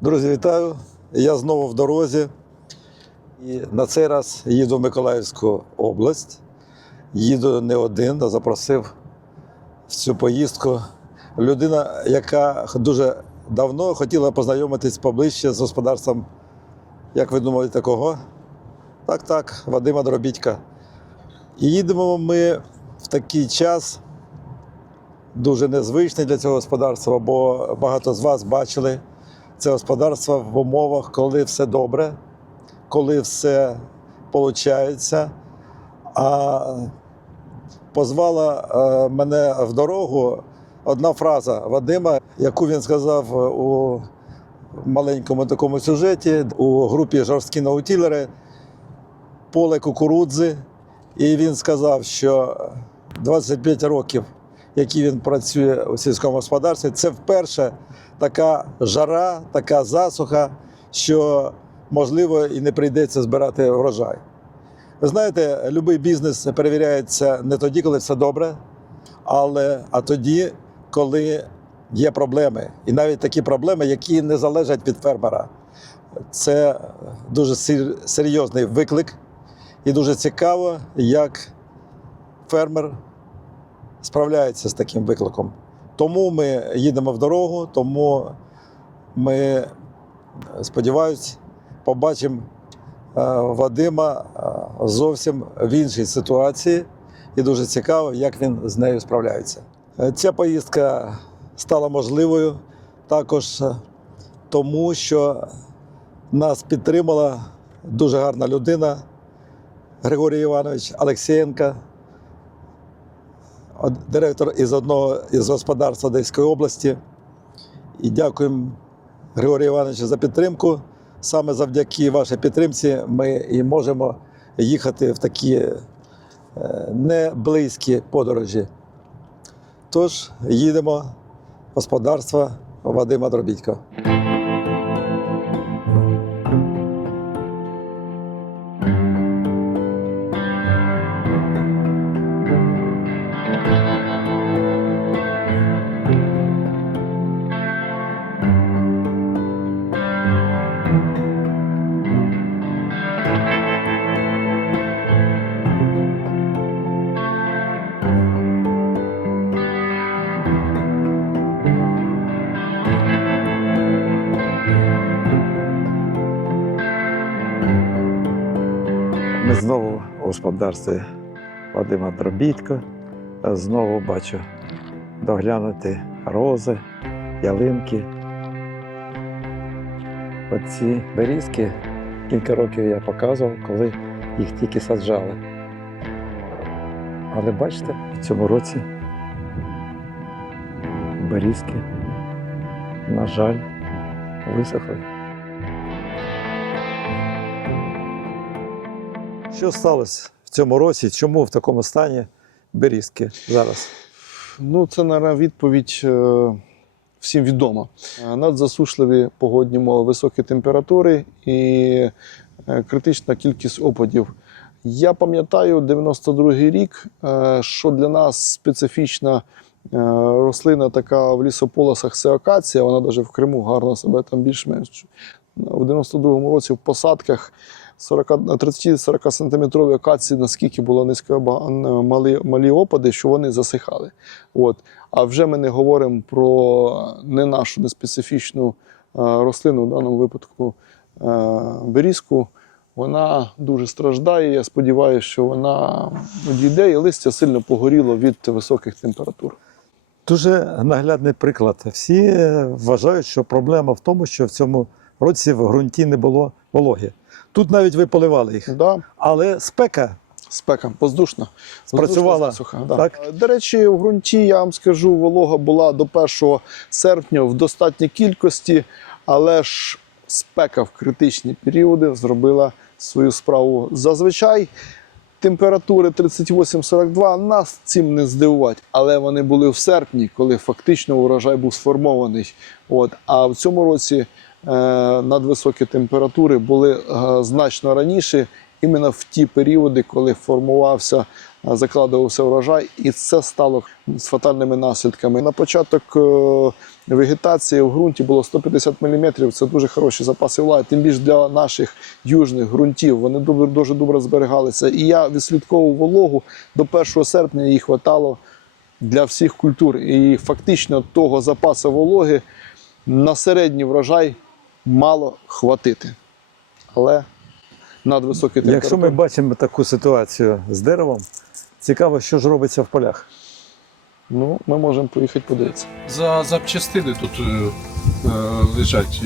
Друзі, вітаю! Я знову в дорозі. І на цей раз їду в Миколаївську область. Їду не один, а запросив в цю поїздку людина, яка дуже давно хотіла познайомитись поближче з господарством, як ви думаєте, кого? Так, так, Вадима Дробітька. І їдемо ми в такий час, дуже незвичний для цього господарства, бо багато з вас бачили це господарство в умовах, коли все добре, коли все виходить. А позвала е, мене в дорогу одна фраза Вадима, яку він сказав у маленькому такому сюжеті у групі жорсткі наутілери поле кукурудзи. І він сказав, що 25 років, які він працює у сільському господарстві, це вперше така жара, така засуха, що можливо і не прийдеться збирати врожай. Ви знаєте, будь-який бізнес перевіряється не тоді, коли все добре, але а тоді, коли є проблеми. І навіть такі проблеми, які не залежать від фермера. Це дуже серйозний виклик. І дуже цікаво, як фермер справляється з таким викликом. Тому ми їдемо в дорогу, тому ми, сподіваюсь, побачимо е, Вадима е, зовсім в іншій ситуації. І дуже цікаво, як він з нею справляється. Е, Ця поїздка стала можливою також е, тому, що нас підтримала дуже гарна людина. Григорій Іванович Олексієнка, директор із одного із господарств Одеської області. І дякуємо Григорію Івановичу за підтримку. Саме завдяки вашій підтримці ми і можемо їхати в такі е, не близькі подорожі. Тож їдемо в господарство Вадима Дробітька. Господарстві Вадима Дробітко. Знову бачу доглянути рози, ялинки. Оці берізки кілька років я показував, коли їх тільки саджали. Але бачите, в цьому році берізки, на жаль, висохли. Що сталося в цьому році? Чому в такому стані берізки зараз? Ну, це, наверное, відповідь е, всім відома. Е, Надзасушливі погодні умови, високі температури і е, критична кількість опадів. Я пам'ятаю 92-й рік, що для нас специфічна рослина така в лісополосах це акація, вона навіть в Криму гарно себе там більш-менш. В 92-му році в посадках 40 30-40 сантиметрові акації, наскільки було низько малі, малі опади, що вони засихали. От. А вже ми не говоримо про не нашу не специфічну е, рослину, в даному випадку е, берізку. Вона дуже страждає. Я сподіваюся, що вона одійде, і листя сильно погоріло від високих температур. Дуже наглядний приклад. Всі е, вважають, що проблема в тому, що в цьому році в ґрунті не було вологи. Тут навіть ви поливали їх. Да, Але спека спека воздушна. Спрацювала, Воздушна засуха, да. так? До речі, в ґрунті я вам скажу, волога була до 1 серпня в достатній кількості, але ж спека в критичні періоди зробила свою справу. Зазвичай температури 38-42 нас цим не здивувати, але вони були в серпні, коли фактично урожай був сформований. От. А в цьому році надвисокі температури були е, значно раніше, іменно в ті періоди, коли формувався, е, закладувався врожай, і це стало з фатальними наслідками. На початок е, вегетації в ґрунті було 150 мм. Це дуже хороші запаси влаги, тим більше для наших южних ґрунтів. Вони дуже добре зберігалися. І я відслідковував вологу до 1 серпня її хватало для всіх культур. І фактично того запасу вологи на середній врожай мало хватити. Але надвисокі температури. Якщо ми бачимо таку ситуацію з деревом, цікаво, що ж робиться в полях. ну, ми можемо поїхати подивитися. За запчастини тут е, е, лежать.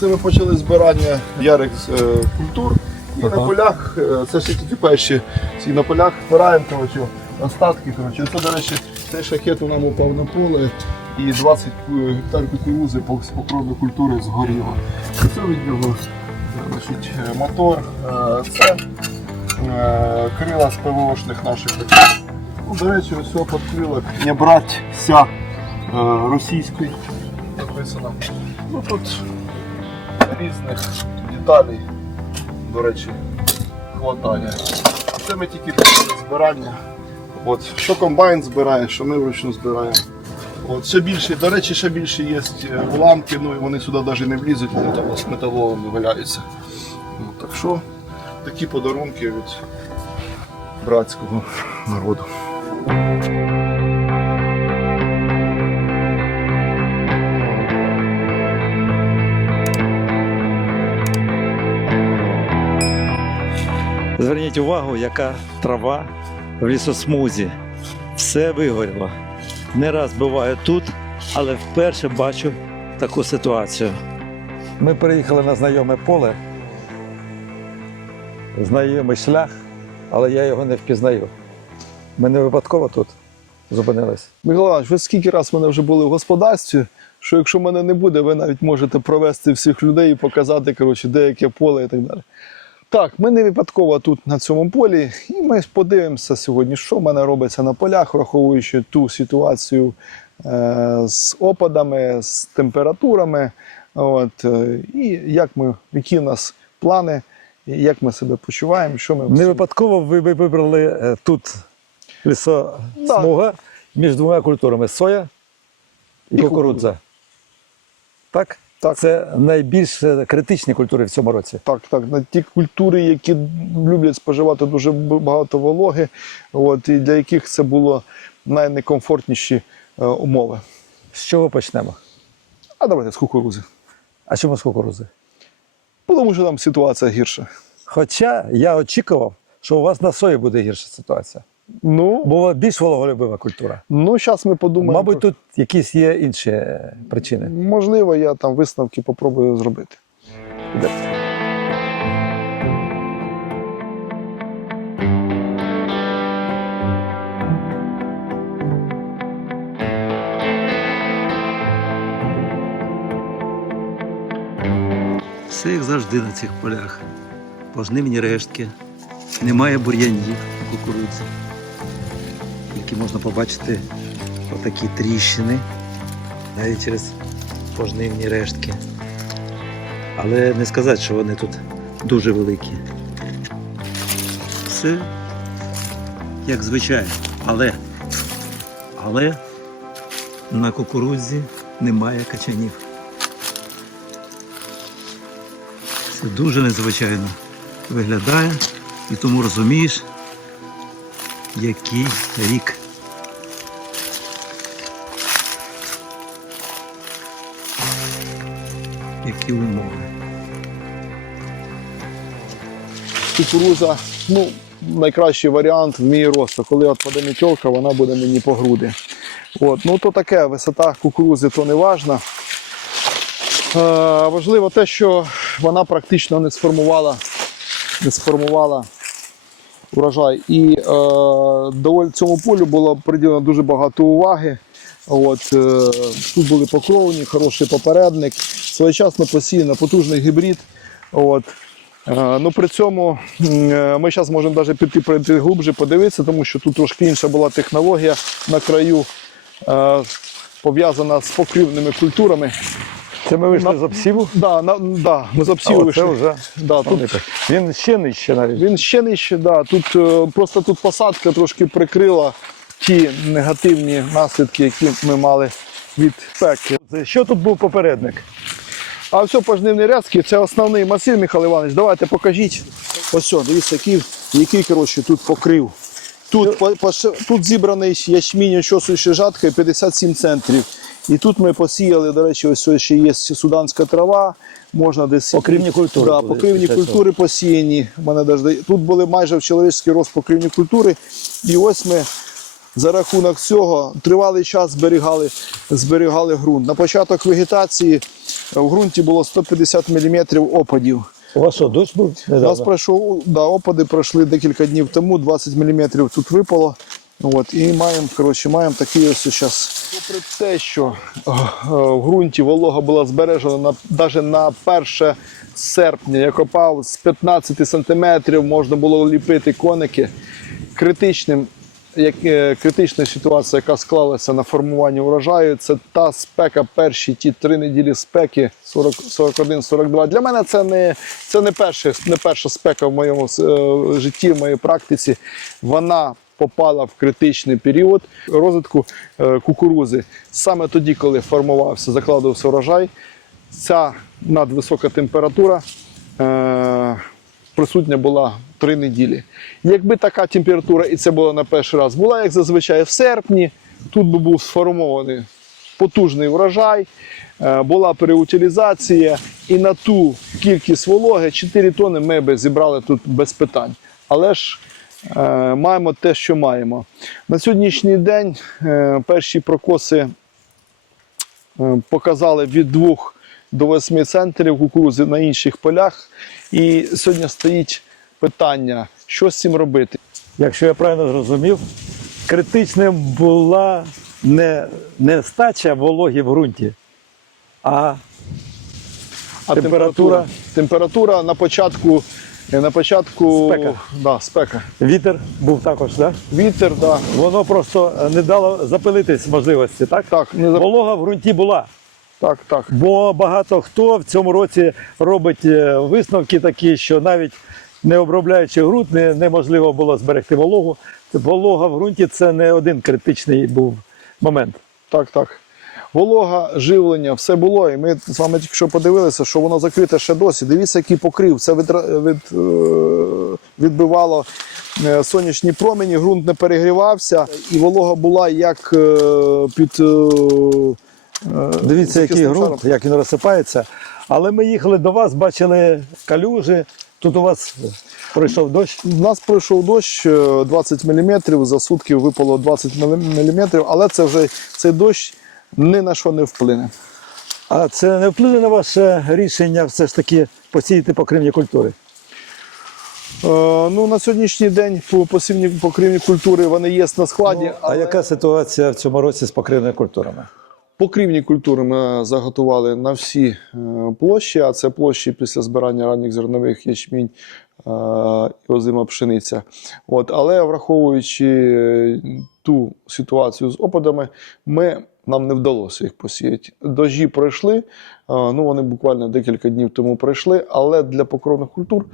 Це ми почали збирання ярих е, культур. І Ага. на полях, е, це ще тільки перші. І на полях збираємо коротше, остатки. Коротше. Це, до речі, цей шахет нам упав на поле і 20 гектар кукурузи по покровної культури згоріло. Це від нього е, значить, е, мотор, е, це е, крила з ПВОшних наших. Ну, до речі, ось цього подкрилок не брать ся е, російської. Написано. Ну тут різних деталей, до речі, хватає. Це ми тільки збирання. От, що комбайн збирає, що ми вручну збираємо. От, ще більше, до речі, ще більше є е, уламки, ну і вони сюди навіть не влізуть, вони там з металолом валяються. Ну, так що такі подарунки від братського народу. Зверніть увагу, яка трава в лісосмузі. Все вигоріло. Не раз буваю тут, але вперше бачу таку ситуацію. Ми переїхали на знайоме поле, знайомий шлях, але я його не впізнаю. Ми не випадково тут зупинились. Михайло Іванович, ви скільки раз мене вже були в господарстві, що якщо мене не буде, ви навіть можете провести всіх людей і показати, коротше, де яке поле і так далі. Так, ми не випадково тут на цьому полі, і ми подивимося сьогодні, що в мене робиться на полях, враховуючи ту ситуацію е, з опадами, з температурами. От, е, і як ми, які в нас плани, як ми себе почуваємо, що ми Не випадково ви ви вибрали е, тут лісосмуга між двома культурами соя і, І кукурудза. Так? Так. Це найбільш е, критичні культури в цьому році. Так, так, на ті культури, які люблять споживати дуже багато вологи, от, і для яких це було найнекомфортніші е, умови. З чого почнемо? А давайте з кукурузи. А чому з кукурудзи? Тому що там ситуація гірша. Хоча я очікував, що у вас на сої буде гірша ситуація. Ну, Бо більш вологолюбива культура. ну зараз ми подумаємо. Мабуть, тут якісь є інші е, причини. Можливо, я там висновки попробую зробити. Ідемо. Все як завжди на цих полях. Пожнивні рештки. Немає бур'янів у Тільки можна побачити отакі тріщини навіть через пожнивні рештки. Але не сказати, що вони тут дуже великі. Все як звичайно. Але, але на кукурудзі немає качанів. Це дуже незвичайно виглядає і тому розумієш, який рік. Які умови. Кукуруза, ну, найкращий варіант в мій рост. Коли от паде мітьолка, вона буде мені по груди. От, ну то таке, висота кукурузи то не важна. Е, важливо те, що вона практично не сформувала, не сформувала урожай. І е, доволі цьому полю було приділено дуже багато уваги. От, е, тут були покровні, хороший попередник, своєчасно посіяно потужний гібрид. От. Е, Ну, при цьому е, ми зараз можемо навіть піти пройти глибше, подивитися, тому що тут трошки інша була технологія на краю, е, пов'язана з покривними культурами. Це ми вийшли На- з обсіву. Да, на, да, ми з А обсіву оце вийшли. вже Да, тут, він ще нижче навіть. він ще нижче, да, тут е, просто тут посадка трошки прикрила ті негативні наслідки, які ми мали від спеки. Що тут був попередник? А все пожнивні рядки це основний масив, Михайло Іванович. Давайте покажіть. Ось все, дивіться, який, який коротше, тут покрив. Тут, по, по, тут зібраний ячмінь очосуючи жаткою 57 центрів. І тут ми посіяли, до речі, ось ось ще є суданська трава, можна десь. Покривні культури Да, покривні культури посіяні. У Мене даже, тут були майже в чоловічський рост покривні культури. І ось ми за рахунок цього тривалий час зберігали, зберігали ґрунт. На початок вегетації в ґрунті було 150 мм опадів. У вас що, дощ був? У нас пройшов, да, опади пройшли декілька днів тому, 20 мм тут випало. От, і маємо, коротше, маємо такий ось зараз. Попри те, що е, е, в ґрунті волога була збережена на, навіть на 1 серпня, я копав з 15 см, можна було ліпити коники. Критичним, як, е, критична ситуація, яка склалася на формуванні урожаю, це та спека, перші ті три неділі спеки 41-42. Для мене це не, це не, перше, не перша спека в моєму е, житті, в моїй практиці. Вона попала в критичний період розвитку е, кукурузи. Саме тоді, коли формувався, закладувався урожай, ця надвисока температура е, присутня була три неділі. Якби така температура, і це було на перший раз, була, як зазвичай, в серпні, тут би був сформований потужний врожай, е, була переутилізація, і на ту кількість вологи 4 тони ми би зібрали тут без питань. Але ж маємо те, що маємо. На сьогоднішній день е, перші прокоси е, показали від 2 до 8 центрів кукурузи на інших полях. І сьогодні стоїть питання, що з цим робити. Якщо я правильно зрозумів, критичним була не, не стача вологі в ґрунті, а А Температура? температура на початку. На початку Спека. Да, спека. вітер був також, так? Вітер, да. Воно просто не дало запилитись можливості, так? Так, не зап- Волога в ґрунті була. так, так. Бо багато хто в цьому році робить е, висновки такі, що навіть не обробляючи ґрунт, не, неможливо було зберегти вологу. Волога в ґрунті це не один критичний був момент. Так, так. Волога, живлення, все було. І ми з вами тільки що подивилися, що воно закрите ще досі. Дивіться, який покрив. Це від, від, е, відбивало е, сонячні промені, ґрунт не перегрівався, і волога була як е, під. Дивіться, який ґрунт, як він розсипається. Але ми їхали до вас, бачили калюжі. Тут у вас пройшов дощ. У нас пройшов дощ е, 20 мм, за сутки випало 20 мм, але це вже цей дощ ні на що не вплине. А це не вплине на ваше рішення все ж таки посіяти покривні культури. Е, ну, на сьогоднішній день посівні покривні культури вони є на складі, А але яка ситуація в цьому році з покривними культурами? покривні культури ми заготували на всі е, площі, а це площі після збирання ранніх зернових ячмінь е, і озима пшениця. От, але враховуючи ту ситуацію з опадами, ми, нам не вдалося їх посіяти. Дожі пройшли, ну вони буквально декілька днів тому пройшли, але для покровних культур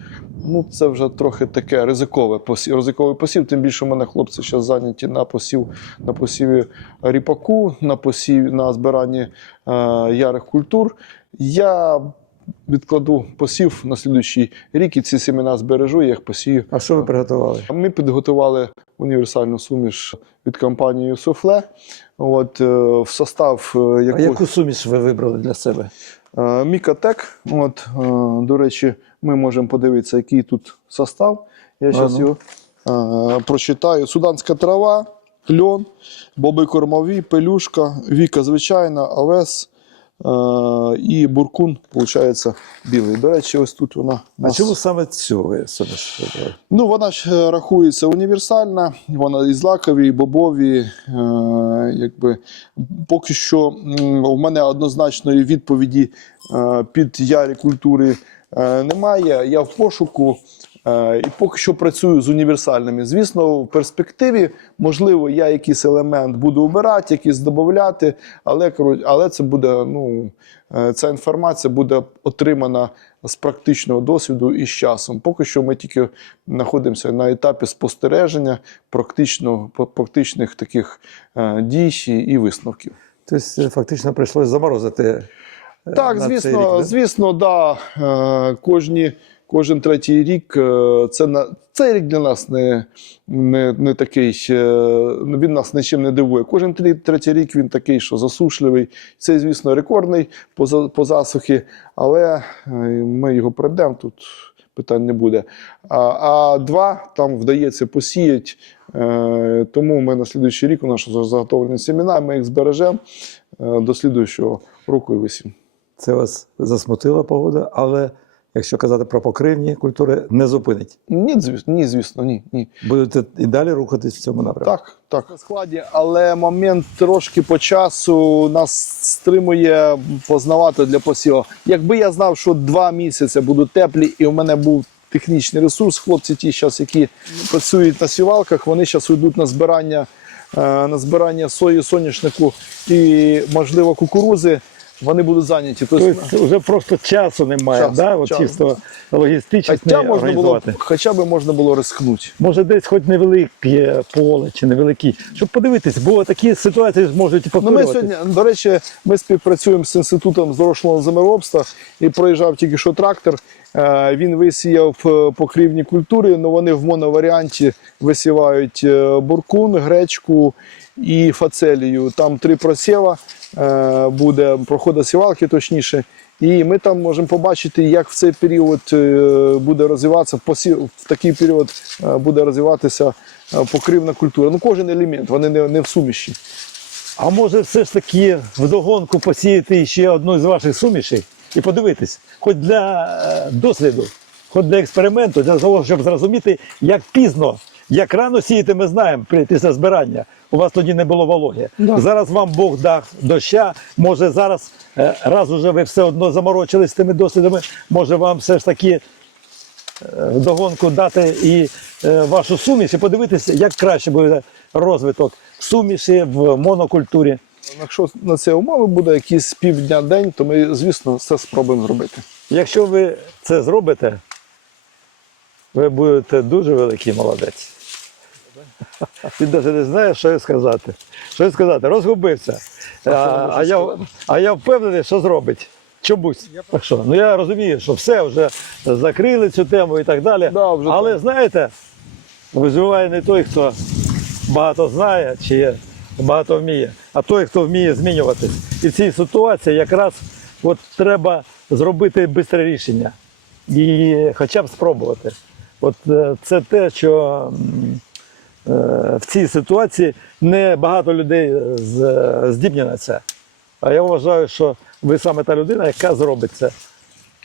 ну, це вже трохи таке ризикове посів, ризиковий посів. Тим більше у мене хлопці зараз зайняті на посів, на посіві ріпаку, на посів, на збиранні е, ярих культур. Я відкладу посів на слідуючий рік і ці семена збережу, я їх посію. А що ви приготували? Ми підготували універсальну суміш від компанії Суфле. От, е, в состав е, А яку суміш ви вибрали для себе? Е, Мікатек. От, до речі, ми можемо подивитися, який тут состав. Я зараз ну. його прочитаю. Суданська трава, льон, боби кормові, пелюшка, віка звичайна, овес і буркун, виходить, білий. До речі, ось тут вона. А чому саме ви суміш вибрали? Ну, вона ж е, рахується універсальна, вона і злакові, і бобові. Е, якби. Поки що у мене однозначної відповіді е, під ярі культури е, немає. Я в пошуку. Е, І поки що працюю з універсальними. Звісно, в перспективі, можливо, я якийсь елемент буду обирати, якийсь додати, але, але це буде, ну, е, ця інформація буде отримана з практичного досвіду і з часом. Поки що ми тільки знаходимося на етапі спостереження практично, практичних таких е, дій і висновків. Тобто, фактично прийшлось заморозити. Так, на цей звісно, рік, да? звісно, да. Кожні, кожен третій рік е, це на цей рік для нас не, не, не такий, е, він нас нічим не дивує. Кожен третій рік він такий, що засушливий. Це, звісно, рекордний по, по засухи, але е, ми його пройдемо тут. Питань не буде. А, а два там вдається посіяти. Е, тому ми на слідуючий рік у нас заготовлені семена, ми їх збережемо е, до слідуючого року і висім. Це вас засмутила погода, але якщо казати про покривні культури, не зупинить. Ні, звісно, ні, звісно, ні. ні. Будете і далі рухатись в цьому напрямку. Так, так. Складі, але момент трошки по часу нас стримує познавати для посіву. Якби я знав, що два місяці будуть теплі, і у мене був технічний ресурс, хлопці, ті, щас, які працюють на сівалках, вони зараз йдуть на збирання, е, на збирання сої, соняшнику і, можливо, кукурузи. Вони будуть зайняті. Тобто, Тобто вже просто часу немає, Час, да? От час. чисто логістично хоча, можна було, хоча б можна було рискнути. Може, десь хоч невелике поле чи невеликі, щоб подивитись, бо такі ситуації ж можуть Ну, ми сьогодні, до речі, ми співпрацюємо з інститутом здорового землеробства і проїжджав тільки що трактор. Е, Він висіяв е, покрівні культури, але вони в моноваріанті висівають е, буркун, гречку і фацелію. Там три просіва е, буде, проходить сівалки точніше. І ми там можемо побачити, як в цей період е, буде розвиватися, в такий період е, буде розвиватися покривна культура. Ну, кожен елемент, вони не, не в суміші. А може все ж таки вдогонку посіяти ще одну з ваших сумішей і подивитись, хоч для досліду, хоч для експерименту, для того, щоб зрозуміти, як пізно, як рано сіяти, ми знаємо при- після збирання. У вас тоді не було вологи. Да. Зараз вам Бог дав доща. Може зараз, е, раз уже ви все одно заморочились тими дослідами, може вам все ж таки е, вдогонку дати і е, вашу суміш і подивитися, як краще буде розвиток суміші в монокультурі. Якщо на це умови буде якісь півдня день, то ми, звісно, все спробуємо зробити. Якщо ви це зробите, ви будете дуже великий молодець. Він навіть не знає, що сказати. Що сказати? Розгубився. А, а, я, а я впевнений, що зробить. Чомусь. Так що, ну я розумію, що все вже закрили цю тему і так далі. Да, вже Але так. знаєте, виживає не той, хто багато знає чи багато вміє, а той, хто вміє змінюватись. І в цій ситуації якраз от треба зробити швидке рішення і хоча б спробувати. От е, це те, що в цій ситуації не багато людей з- здібні на це. А я вважаю, що ви саме та людина, яка зробить це.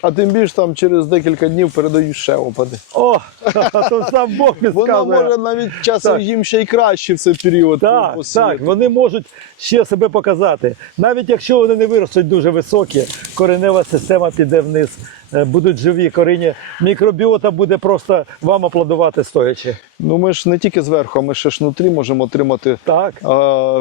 А тим більше там через декілька днів передають ще опади. О, то сам Бог підказує. може навіть часом Так. їм ще й краще в цей період Так, так, вони можуть ще себе показати. Навіть якщо вони не виростуть дуже високі, коренева система піде вниз, е, будуть живі коріння, мікробіота буде просто вам аплодувати стоячи. Ну ми ж не тільки зверху, а ми ще ж внутрі можемо отримати Так. а,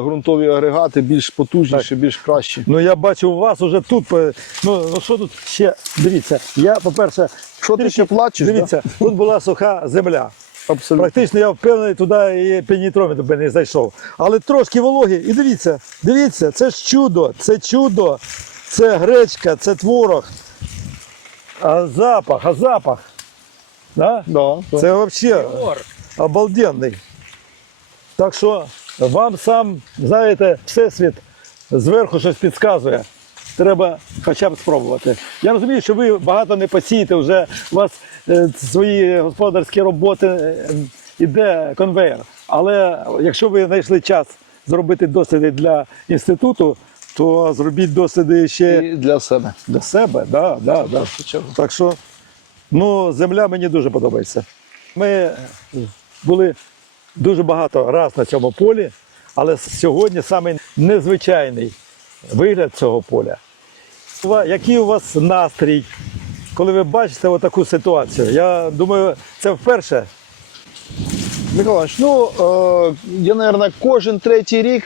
ґрунтові агрегати більш потужніші, більш кращі. Ну я бачу у вас уже тут. е, Ну, ну що тут ще? Дивіться, я, по-перше, Що ти ще плачеш? дивіться, тут була суха земля. Абсолютно. Практично я впевнений, туди і пенітромет би не зайшов. Але трошки вологі. І дивіться, дивіться, це ж чудо, це чудо, це гречка, це творог. А запах, а запах. Да? Да, да. Це взагалі обалденний. Так що вам сам, знаєте, всесвіт зверху щось підказує. Треба хоча б спробувати. Я розумію, що ви багато не посієте, вже у вас е, свої господарські роботи е, іде конвейер. Але якщо ви знайшли час зробити досліди для інституту, то зробіть досліди ще І для себе. для себе. Да, да, да. Так що, ну, земля мені дуже подобається. Ми були дуже багато раз на цьому полі, але сьогодні саме незвичайний вигляд цього поля. Який у вас настрій? коли ви бачите отаку ситуацію? Я думаю, це вперше. Миколаївич, ну е, я, мабуть, кожен третій рік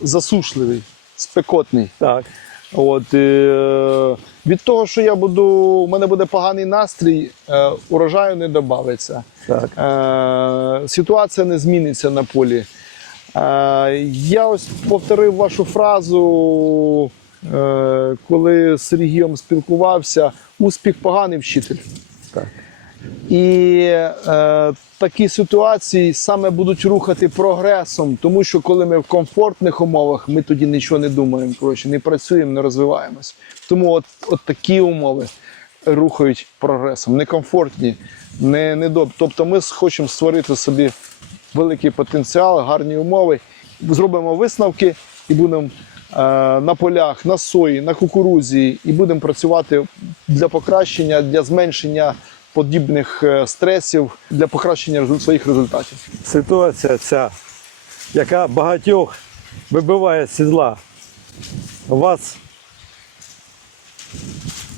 засушливий, спекотний. Так. От, е, від того, що я буду, у мене буде поганий настрій, е, урожаю не додається. Так. Е, ситуація не зміниться на полі. Е, я ось повторив вашу фразу, е, коли з Сергієм спілкувався: успіх поганий вчитель. Так. І е, такі ситуації саме будуть рухати прогресом, тому що коли ми в комфортних умовах, ми тоді нічого не думаємо, коротше, не працюємо, не розвиваємось. Тому от, от такі умови рухають прогресом, некомфортні, не, не доб... Тобто ми хочемо створити собі великий потенціал, гарні умови, зробимо висновки і будемо е, на полях, на сої, на кукурузі, і будемо працювати для покращення, для зменшення подібних е, стресів, для покращення своїх результатів. Ситуація ця, яка багатьох вибиває з сідла, вас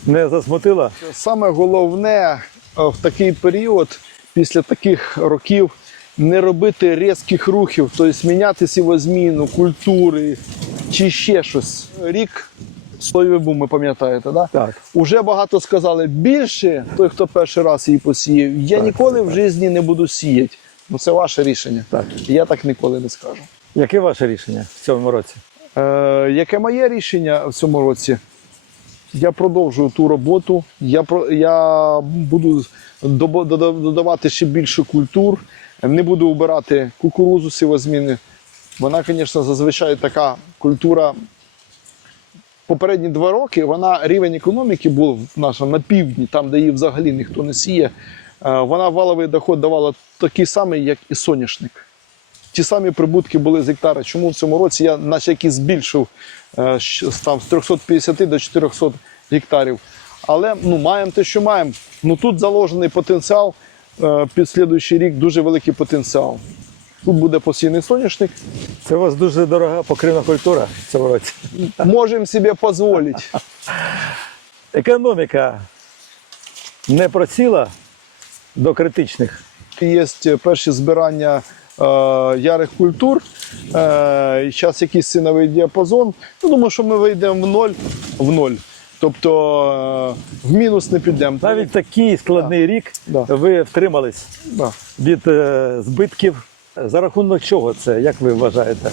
не засмутила? Саме головне е, в такий період, після таких років, не робити різких рухів, тобто міняти сівозміну, культури чи ще щось. Рік соєвий бум, ви пам'ятаєте, да? Так. Уже багато сказали більше, той, хто перший раз її посіяв, я Так, ніколи так, в житті не буду сіяти. Ну, це ваше рішення. Так. Я так ніколи не скажу. Яке ваше рішення в цьому році? Е, яке моє рішення в цьому році? Я продовжую ту роботу. Я, про- я буду додавати ще більше культур. Не буду обирати кукурузу сівозміни. Вона, звісно, зазвичай така культура. Попередні два роки вона рівень економіки був нашому на півдні, там, де її взагалі ніхто не сіє. е, Вона валовий доход давала такий самий, як і соняшник ті самі прибутки були з гектара. Чому в цьому році я наче який збільшив е, там, з 350 до 400 гектарів. Але ну, маємо те, що маємо. Ну, тут заложений потенціал е, під слідуючий рік, дуже великий потенціал. Тут буде постійний соняшник. Це у вас дуже дорога покривна культура в цьому році. Можемо собі дозволити. Економіка не просіла до критичних. Є перші збирання е, ярих культур. Е, зараз якийсь ціновий діапазон. Я думаю, що ми вийдемо в ноль в ноль. Тобто е, в мінус не підемо. Навіть такий складний рік Да. ви втримались Да. від е, збитків. За рахунок чого це, як ви вважаєте?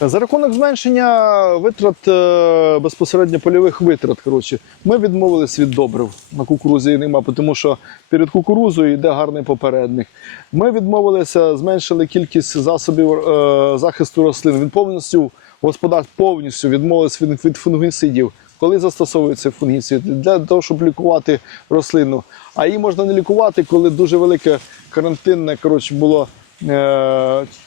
За рахунок зменшення витрат е, безпосередньо польових витрат. Коротше, ми відмовились від добрив. На кукурузі нема, тому що перед кукурузою йде гарний попередник. Ми відмовилися, зменшили кількість засобів е, захисту рослин. Він повністю господарств повністю відмовились від, від фунгіцидів. Коли застосовується фунгіцид? Для того, щоб лікувати рослину. А її можна не лікувати, коли дуже велике карантинне коротше, було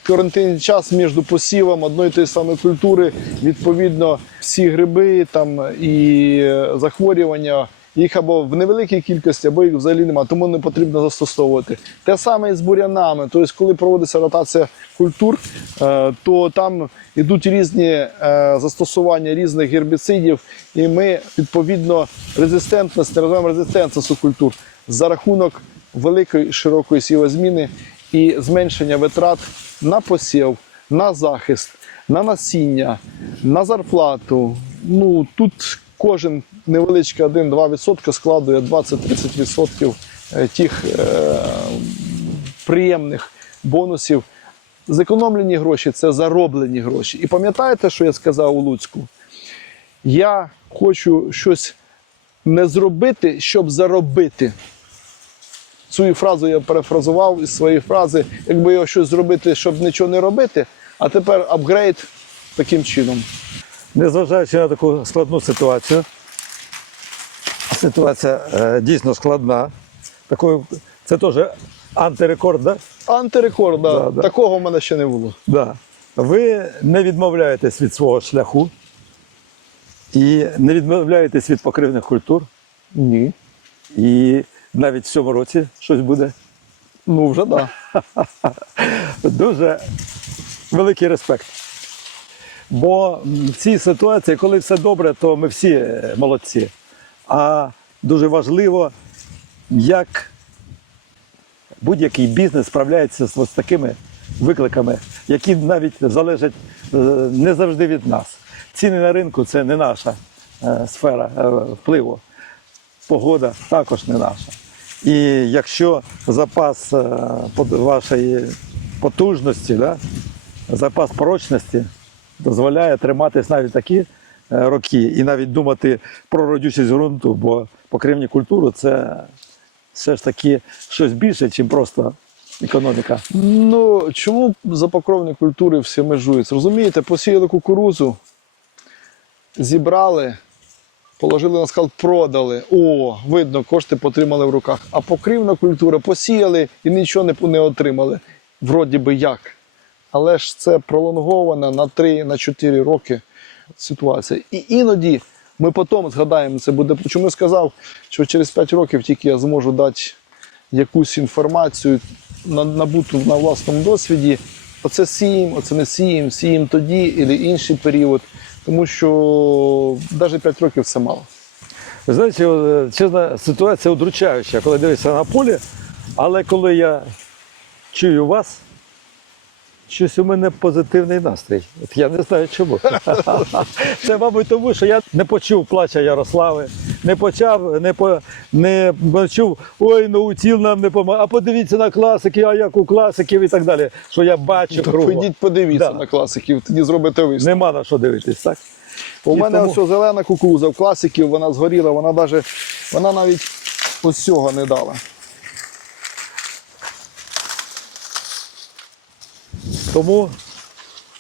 карантинний час між посівом одної тої самої культури. Відповідно, всі гриби там і е, захворювання. Їх або в невеликій кількості, або їх взагалі немає, тому не потрібно застосовувати. Те саме і з бур'янами. Тобто, коли проводиться ротація культур, е, то там йдуть різні е, застосування різних гербіцидів, і ми відповідно резистентність, називаємо резистентність культур за рахунок великої широкої сівозміни і зменшення витрат на посів, на захист, на насіння, на зарплату. Ну тут кожен невеличкий 1-2% складує 20-30% е, тих е, приємних бонусів. Зекономлені гроші це зароблені гроші. І пам'ятаєте, що я сказав у Луцьку? Я хочу щось не зробити, щоб заробити. Цю фразу я перефразував із своєї фрази, якби його щось зробити, щоб нічого не робити, а тепер апгрейд таким чином. Незважаючи на таку складну ситуацію, ситуація е, дійсно складна. Такою, це теж антирекорд, да? Антирекорд, да. Да, да. такого в мене ще не було. Да. Ви не відмовляєтесь від свого шляху і не відмовляєтесь від покривних культур. Ні. І навіть в цьому році щось буде. Ну вже так. Да. Дуже великий респект. Бо в цій ситуації, коли все добре, то ми всі е, молодці. А дуже важливо, як будь-який бізнес справляється з ось такими викликами, які навіть залежать е, не завжди від нас. Ціни на ринку це не наша е, сфера впливу. Погода також не наша. І якщо запас е, вашої потужності, да, запас прочності дозволяє триматись навіть такі е, роки і навіть думати про родючість ґрунту, бо покривні культури це все ж таки щось більше, ніж просто економіка. Ну, чому запокровні культури всі межують? Розумієте, посіяли кукурузу, зібрали, положили на скал, продали. О, видно, кошти потримали в руках. А покривна культура посіяли і нічого не, отримали. Вроді би як. Але ж це пролонгована на 3-4 роки ситуація. І іноді ми потім згадаємо це буде. Чому я сказав, що через 5 років тільки я зможу дати якусь інформацію набуту на власному досвіді. Оце сіємо, оце не сіємо, сіємо тоді або інший період. Тому що навіть 5 років це мало. Ви знаєте, е, чесно, ситуація удручаюча, коли дивишся на полі, але коли я чую вас, щось у мене позитивний настрій. От я не знаю чому. Це, мабуть, тому, що я не почув плача Ярослави, не почав, не, по, не почув, ой, наутіл нам не помагає. А подивіться на класики, а як у класиків і так далі. Що я бачу кругом. Підіть подивіться Да. на класиків, тоді зробите висновок. Нема на що дивитись, так? У І мене тому- ось зелена кукуруза в класиків, вона згоріла, вона навіть, вона навіть ось цього не дала. Тому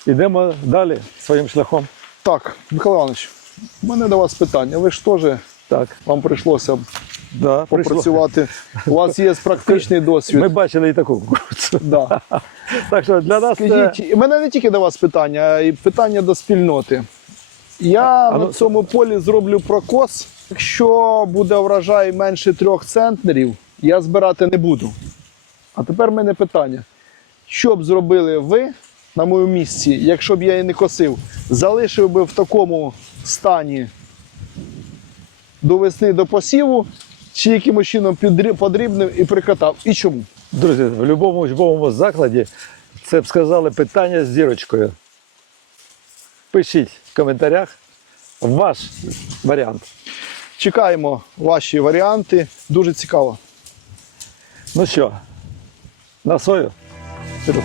йдемо далі своїм шляхом. Так, Михайло Іванович, у мене до вас питання. Ви ж теж Так, вам прийшлося да, прийшло. попрацювати. У вас є практичний досвід. Ми бачили і таку кукурудзу. Да. Так що для нас це... Скажіть, у мене не тільки до вас питання, а й питання до спільноти. Я А на ну- цьому полі зроблю прокос. Якщо буде врожай менше трьох центнерів, я збирати не буду. А тепер в мене питання: що б зробили ви на моєму місці, якщо б я її не косив? Залишив би в такому стані до весни до посіву, чи якимось чином подрібнив і прикатав? І чому? Друзі, в будь-якому учбовому закладі це б сказали питання з зірочкою. Пишіть в коментарях ваш варіант. Чекаємо ваші варіанти. Дуже цікаво. Ну що, на сою? Піду.